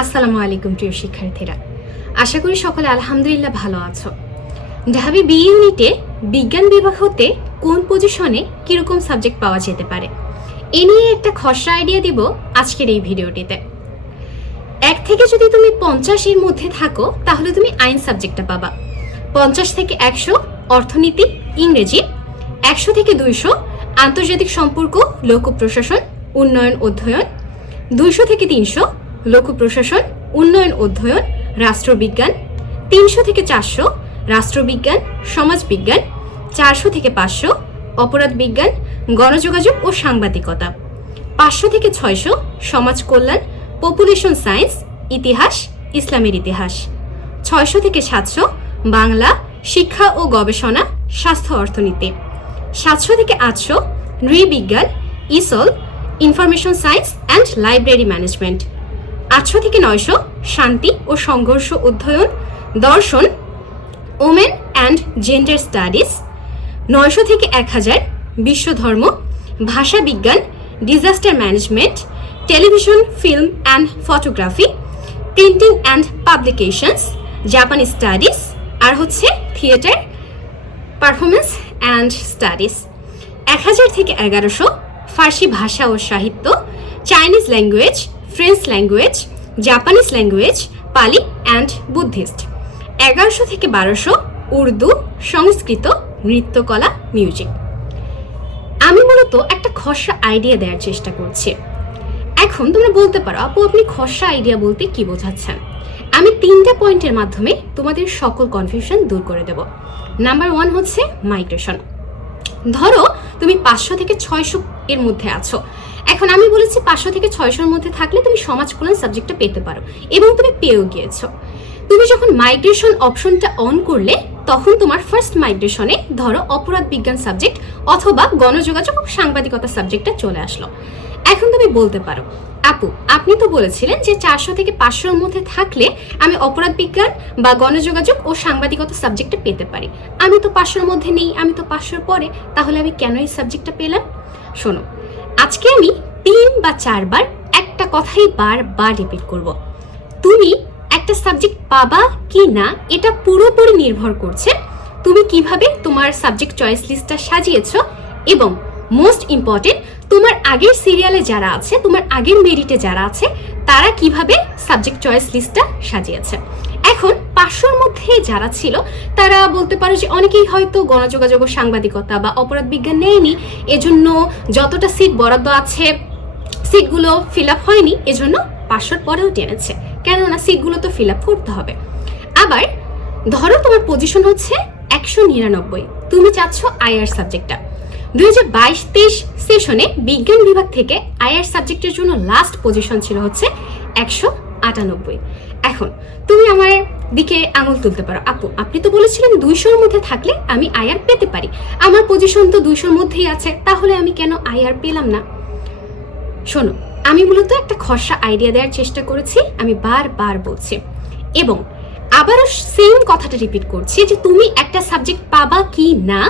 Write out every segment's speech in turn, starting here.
আসসালামু আলাইকুম প্রিয় শিক্ষার্থীরা, আশা করি সকলে আলহামদুলিল্লাহ ভালো আছো। ঢাবি বি ইউনিটে বিজ্ঞান বিভাগ হতে কোন পজিশনে কিরকম সাবজেক্ট পাওয়া যেতে পারে এ নিয়ে একটা খসড়া আইডিয়া দিব আজকের এই ভিডিওটিতে। 1 থেকে যদি তুমি 50-এর মধ্যে থাকো তাহলে তুমি আইন সাবজেক্টটা পাবা। 50 থেকে 100 অর্থনীতি ইংরেজি, 100 থেকে 200 আন্তর্জাতিক সম্পর্ক লোক প্রশাসন উন্নয়ন অধ্যয়ন, 200 থেকে 300 লোক প্রশাসন উন্নয়ন অধ্যয়ন রাষ্ট্রবিজ্ঞান, 300 থেকে 400 রাষ্ট্রবিজ্ঞান সমাজবিজ্ঞান, 400 থেকে 500 অপরাধ বিজ্ঞান গণযোগাযোগ ও সাংবাদিকতা, 500 থেকে 600 সমাজ কল্যাণ পপুলেশন সায়েন্স ইতিহাস ইসলামের ইতিহাস, 600 থেকে 700 বাংলা শিক্ষা ও গবেষণা স্বাস্থ্য অর্থনীতি, 700 থেকে 800 নৃবিজ্ঞান ইসল information science and library management, 800 থেকে 900 শান্তি ও সংঘর্ষ অধ্যয়ন দর্শন ওমেন অ্যান্ড জেন্ডার স্টাডিজ, 900 থেকে 1000 বিশ্বধর্ম ভাষা বিজ্ঞান disaster management television film and photography printing and publications জাপানি স্টাডিজ আর হচ্ছে থিয়েটার পারফরমেন্স অ্যান্ড স্টাডিজ, 1000 থেকে 1100 ফার্সি ভাষা ও সাহিত্য Chinese language French language Japanese language পালি অ্যান্ড বুদ্ধিস্ট, 1100 থেকে 1200 উর্দু সংস্কৃত নৃত্যকলা মিউজিক। আমি মূলত একটা খসড়া আইডিয়া দেওয়ার চেষ্টা করছি। এখন তোমরা বলতে পারো আপু আপনি খসড়া আইডিয়া বলতে কি বোঝাচ্ছেন? আমি 3টা পয়েন্টের মাধ্যমে তোমাদের সকল কনফিউশন দূর করে দেব। নাম্বার 1 হচ্ছে মাইগ্রেশন। ধরো তুমি 500 থেকে 600 এর মধ্যে আছো। এখন আমি বলেছি 500 থেকে 600 এর মধ্যে থাকলে তুমি সমাজ কল্যাণ সাবজেক্টটা পেতে পারো এবং তুমি পেয়েও গিয়েছো। তুমি যখন মাইগ্রেশন অপশনটা অন করলে তখন তোমার ফার্স্ট মাইগ্রেশনে ধরো অপরাধ বিজ্ঞান সাবজেক্ট অথবা গণযোগাযোগ ও সাংবাদিকতা সাবজেক্টটা চলে আসলো। এখন তুমি বলতে পারো আপু আপনি তো বলেছিলেন যে 400 থেকে 500 এর মধ্যে থাকলে আমি অপরাধ বিজ্ঞান বা গণযোগাযোগ ও সাংবাদিকতা সাবজেক্টটা পেতে পারি। আমি তো 500 এর মধ্যে নেই, আমি তো 500 এর পরে, তাহলে আমি কেন এই সাবজেক্টটা পেলাম? শোনো, আজকে আমি 3 বা 4 বার একটা কথাই বারবার রিপিট করব। তুমি একটা সাবজেক্ট পাবা কি না এটা পুরোপুরি নির্ভর করছে তুমি কিভাবে তোমার সাবজেক্ট চয়েস লিস্টটা সাজিয়েছো এবং মোস্ট ইম্পর্টেন্ট তোমার আগের সিরিয়ালে যারা আছে, তোমার আগের মেরিটে যারা আছে তারা কিভাবে সাবজেক্ট চয়েস লিস্টটা সাজিয়েছে। এখন 500-র মধ্যে যারা ছিল তারা বলতে পারো যে অনেকেই হয়তো গণযোগাযোগ ও সাংবাদিকতা বা অপরাধ বিজ্ঞান নেয়নি, এজন্য যতটা সিট বরাদ্দ আছে সিটগুলো ফিল আপ হয়নি, এজন্য 500-র পরেও টেনেছে, কেননা সিটগুলো তো ফিল আপ করতে হবে। আবার ধরো তোমার পজিশন হচ্ছে 199, তুমি চাচ্ছ আইআর সাবজেক্টটা। 2022-23 সেশনে বিজ্ঞান বিভাগ থেকে আইআর সাবজেক্টের জন্য লাস্ট পজিশন ছিল হচ্ছে 198। এখন তুমি আমার দিকে আঙুল তুলতে পারো আপু আপনি তো বলেছিলেন 200-র মধ্যে থাকলে আমি আইআর পেতে পারি, আমার পজিশন তো 200-র মধ্যেই আছে, তাহলে আমি কেন আইআর পেলাম না? শোনো, আমি মূলত একটা খসড়া আইডিয়া দেওয়ার চেষ্টা করেছি, আমি বারবার বলছি এবং আবারও সেম কথাটা রিপিট করছি যে তুমি একটা সাবজেক্ট পাবা কি না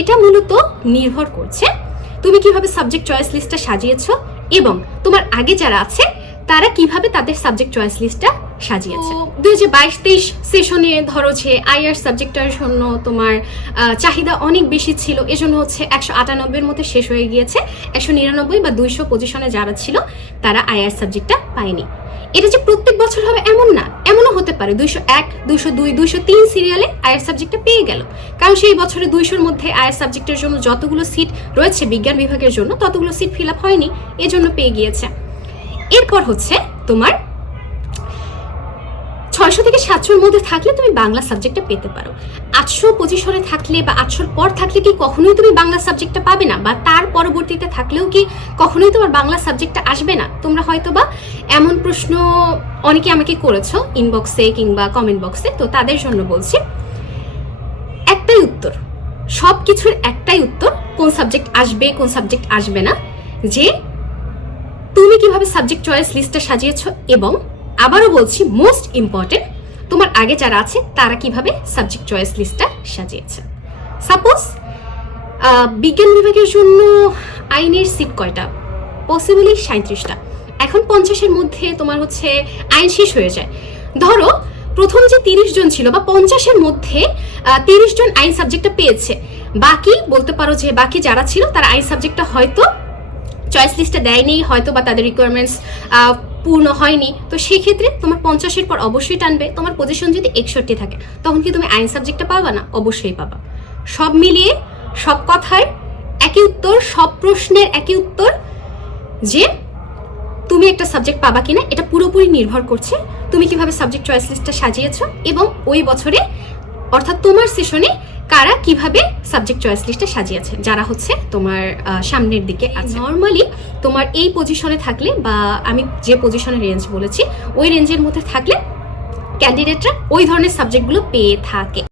এটা মূলত নির্ভর করছে তুমি কিভাবে সাবজেক্ট চয়েস লিস্টটা সাজিয়েছো এবং তোমার আগে যারা আছে তারা কিভাবে তাদের সাবজেক্ট চয়েস লিস্টটা সাজিয়েছে। 2022-23 সেশনে ধরো যে আইআর সাবজেক্টটার জন্য তোমার চাহিদা অনেক বেশি ছিল, এজন্য হচ্ছে 198-এর মধ্যে শেষ হয়ে গিয়েছে। 199 বা 200 পজিশনে যারা ছিল তারা আইআর সাবজেক্টটা পায়নি। এটা যে প্রত্যেক বছর হবে এমন না, এমনও হতে পারে 201, 202, 203 সিরিয়ালে আইআর সাবজেক্টটা পেয়ে গেল, কারণ সেই বছরে 200-র মধ্যে আইআর সাবজেক্টের জন্য যতগুলো সিট রয়েছে বিজ্ঞান বিভাগের জন্য ততগুলো সিট ফিল আপ হয়নি, এজন্য পেয়ে গিয়েছে। এরপর হচ্ছে তোমার 600 থেকে 700-র মধ্যে থাকলে তুমি বাংলা সাবজেক্টটা পেতে পারো। 800 পজিশনে থাকলে বা 800-র পর থাকলে কি কখনোই তুমি বাংলা সাবজেক্টটা পাবে না, বা তার পরবর্তীতে থাকলেও কি কখনোই তোমার বাংলা সাবজেক্টটা আসবে না? তোমরা হয়তো বা এমন প্রশ্ন অনেকে আমাকে করেছো ইনবক্সে কিংবা কমেন্ট বক্সে, তো তাদের জন্য বলছি একটাই উত্তর, সব কিছুর একটাই উত্তর, কোন সাবজেক্ট আসবে কোন সাবজেক্ট আসবে না, যে তুমি কিভাবে সাবজেক্ট চয়েস লিস্টটা সাজিয়েছো এবং আবারও বলছি মোস্ট ইম্পর্টেন্ট তোমার আগে যারা আছে তারা কিভাবে সাবজেক্ট চয়েস লিস্টটা সাজিয়েছে। সাপোজ বিজ্ঞান বিভাগের জন্য আইনের সিট কয়টা? পসিবলি 37টা। এখন 50-এর মধ্যে তোমার হচ্ছে আইন শেষ হয়ে যায়। ধরো প্রথম যে 30 জন ছিল বা 50-এর মধ্যে 30 জন আইন সাবজেক্টটা পেয়েছে, বাকি বলতে পারো যে বাকি যারা ছিল তারা আইন সাবজেক্টটা হয়তো চয়েস লিস্টে দেয়নি, হয়তো বা তাদের রিকোয়ারমেন্টস পূর্ণ হয়নি। তো সেই ক্ষেত্রে তোমার 50-এর পর অবশ্যই টানবে। তোমার পজিশন যদি 61 থাকে তখন কি তুমি আইন সাবজেক্টটা পাবা না? অবশ্যই পাবা। সব মিলিয়ে সব কথার একই উত্তর, সব প্রশ্নের একই উত্তর যে তুমি একটা সাবজেক্ট পাবা কিনা এটা পুরোপুরি নির্ভর করছে তুমি কিভাবে সাবজেক্ট চয়েস লিস্টটা সাজিয়েছো এবং ওই বছরে অর্থাৎ তোমার সেশনে কারা কিভাবে সাবজেক্ট চয়েস লিস্টটা সাজিয়েছে, যারা হচ্ছে তোমার সামনের দিকে আছে। নর্মালি তোমার এই পজিশনে থাকলে বা আমি যে পজিশনের রেঞ্জ বলেছি ওই রেঞ্জের মধ্যে থাকলে ক্যান্ডিডেটরা ওই ধরনের সাবজেক্টগুলো পেয়ে থাকে।